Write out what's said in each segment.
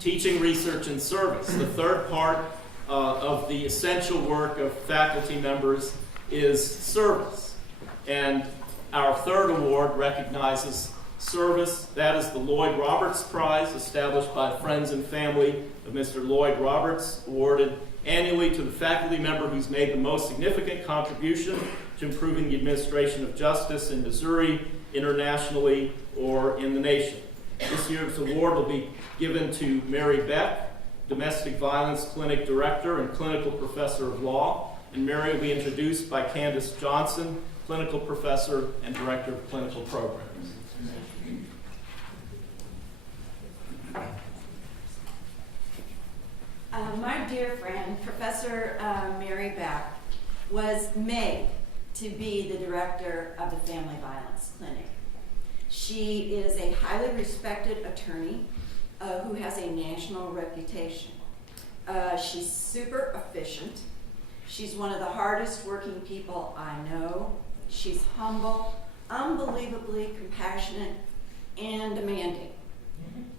Teaching, research, and service. The third part of the essential work of faculty members is service. And our third award recognizes service. That is the Loyd Roberts Prize, established by the friends and family of Mr. Loyd Roberts, awarded annually to the faculty member who's made the most significant contribution to improving the administration of justice in Missouri, internationally, or in the nation. This year's award will be given to Mary Beck, Domestic Violence Clinic Director and Clinical Professor of Law, and Mary will be introduced by Kandice Johnson, Clinical Professor and Director of Clinical Programs. My dear friend, Professor Mary Beck, was made to be the director of the Family Violence Clinic. She is a highly respected attorney who has a national reputation. She's super efficient. She's one of the hardest working people I know. She's humble, unbelievably compassionate, and demanding.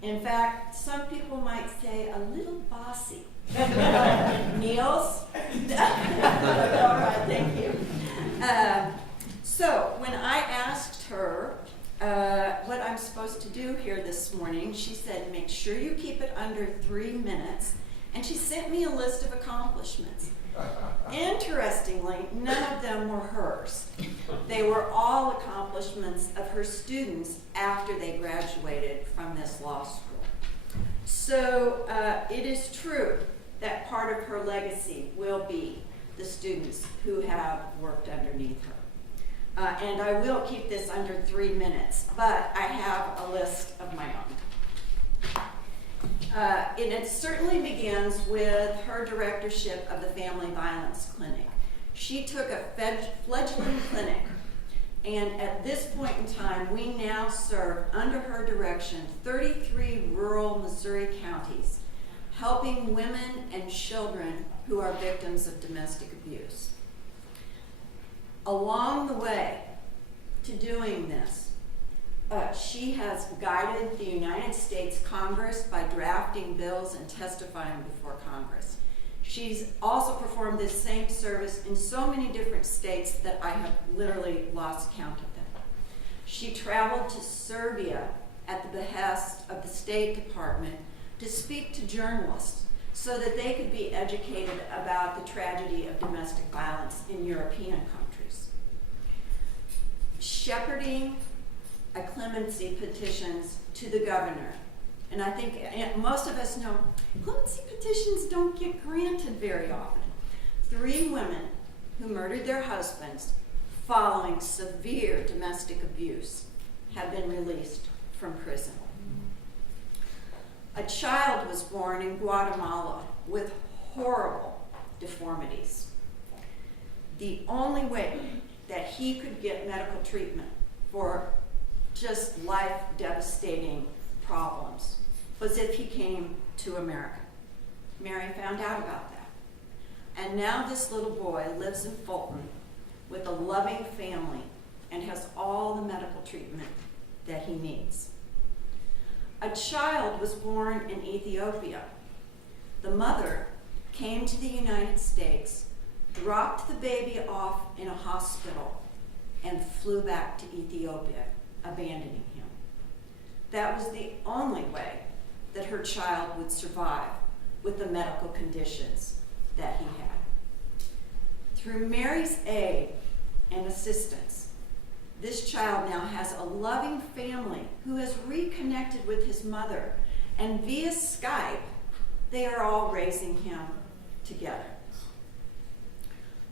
In fact, some people might say a little bossy. Niels? All right, thank you. So when I asked her what I'm supposed to do here this morning, she said, make sure you keep it under 3 minutes. And she sent me a list of accomplishments. Interestingly, none of them were hers. They were all accomplishments of her students after they graduated from this law school. So it is true that part of her legacy will be the students who have worked underneath her. And I will keep this under 3 minutes, but I have a list of my own. And it certainly begins with her directorship of the Family Violence Clinic. She took a fledgling clinic, and at this point in time, we now serve, under her direction, 33 rural Missouri counties, helping women and children who are victims of domestic abuse. Along the way to doing this, she has guided the United States Congress by drafting bills and testifying before Congress. She's also performed this same service in so many different states that I have literally lost count of them. She traveled to Serbia at the behest of the State Department to speak to journalists so that they could be educated about the tragedy of domestic violence in European countries. Shepherding clemency petitions to the governor. And I think most of us know clemency petitions don't get granted very often. 3 women who murdered their husbands following severe domestic abuse have been released from prison. A child was born in Guatemala with horrible deformities. The only way that he could get medical treatment for just life-devastating problems was if he came to America. Mary found out about that. And now this little boy lives in Fulton with a loving family and has all the medical treatment that he needs. A child was born in Ethiopia. The mother came to the United States, dropped the baby off in a hospital, and flew back to Ethiopia, abandoning him. That was the only way that her child would survive with the medical conditions that he had. Through Mary's aid and assistance, this child now has a loving family who has reconnected with his mother, and via Skype, they are all raising him together.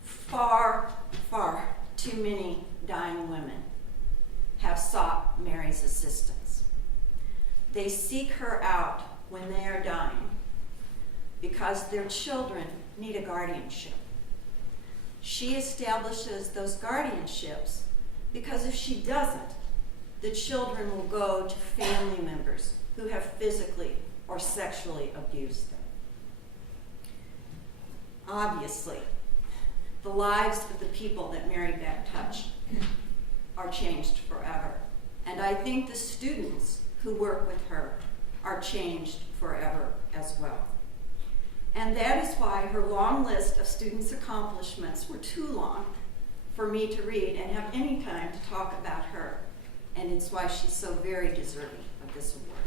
Far, far too many dying women have sought Mary's assistance. They seek her out when they are dying because their children need a guardianship. She establishes those guardianships because if she doesn't, the children will go to family members who have physically or sexually abused them. Obviously, the lives of the people that Mary Beck touched are changed forever. And I think the students who work with her are changed forever as well. And that is why her long list of students' accomplishments were too long for me to read and have any time to talk about her. And it's why she's so very deserving of this award.